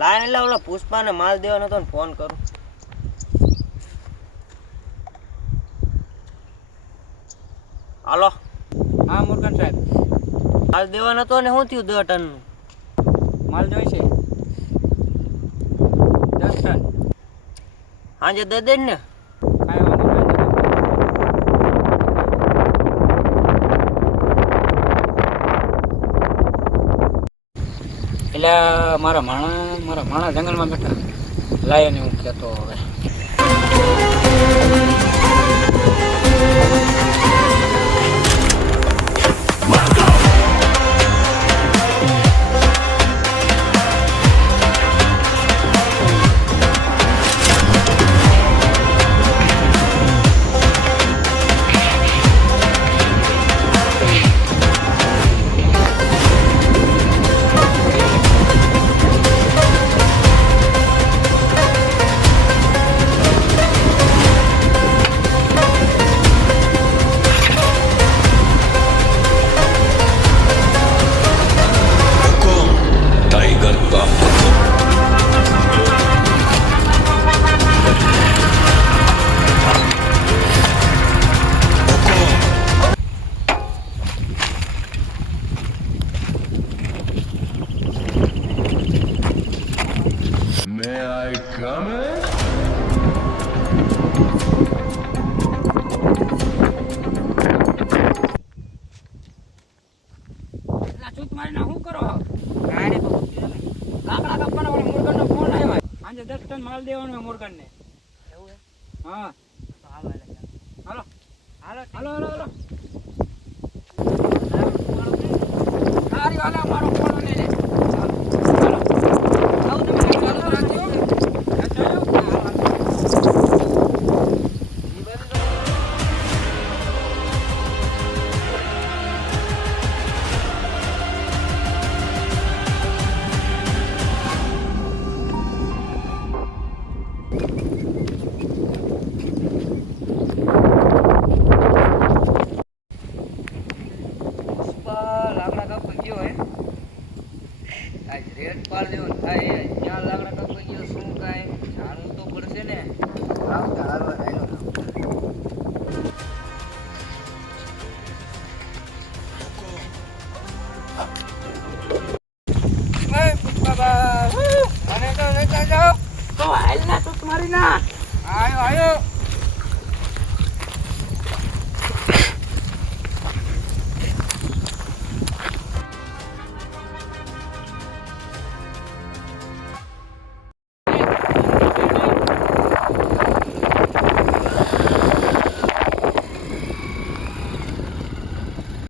Line એટલે ઓલા પુષ્પાને માલ દેવાનો હતો ને ફોન કરું. હાલો. હા મુરગન સાહેબ, માલ દેવાનો હતો ને શું થયું 10 ટનનું? માલ જોઈશે 10 ટન. હાજે દે દે ને. કાંઈ વાંધો નહીં. એટલે મારા માણા જંગલમાં બેઠા લાય ને હું કહેતો હવે. May I come in? ચૂત મારીને શું કરો? કાંઈ લાકડા કાપવાના વાળા મુરગનનો ફોન આવ્યો. આજે 10 ટન માલ દેવાનો હોય મુરગનને. એવું હે? હા હાલો એટલે. હાલો હાલો હાલો હાલો હાલો. સારી વાલે મારો ફોન લઈ લે. હાલો તમે ચાલુ રાખજો. લાકડા કાપવા ગયો હે આજ રેટ પાડ દેવો થાય ક્યાં લાકડા કાપવા ગયો શું કાંઈ જાણવું તો પડશે ને. આવતા હાલવા હાલો. પુષ્પાબા મને તો લેતા જાઓ તો હાલ ના તો તમારી ના આયો આયો.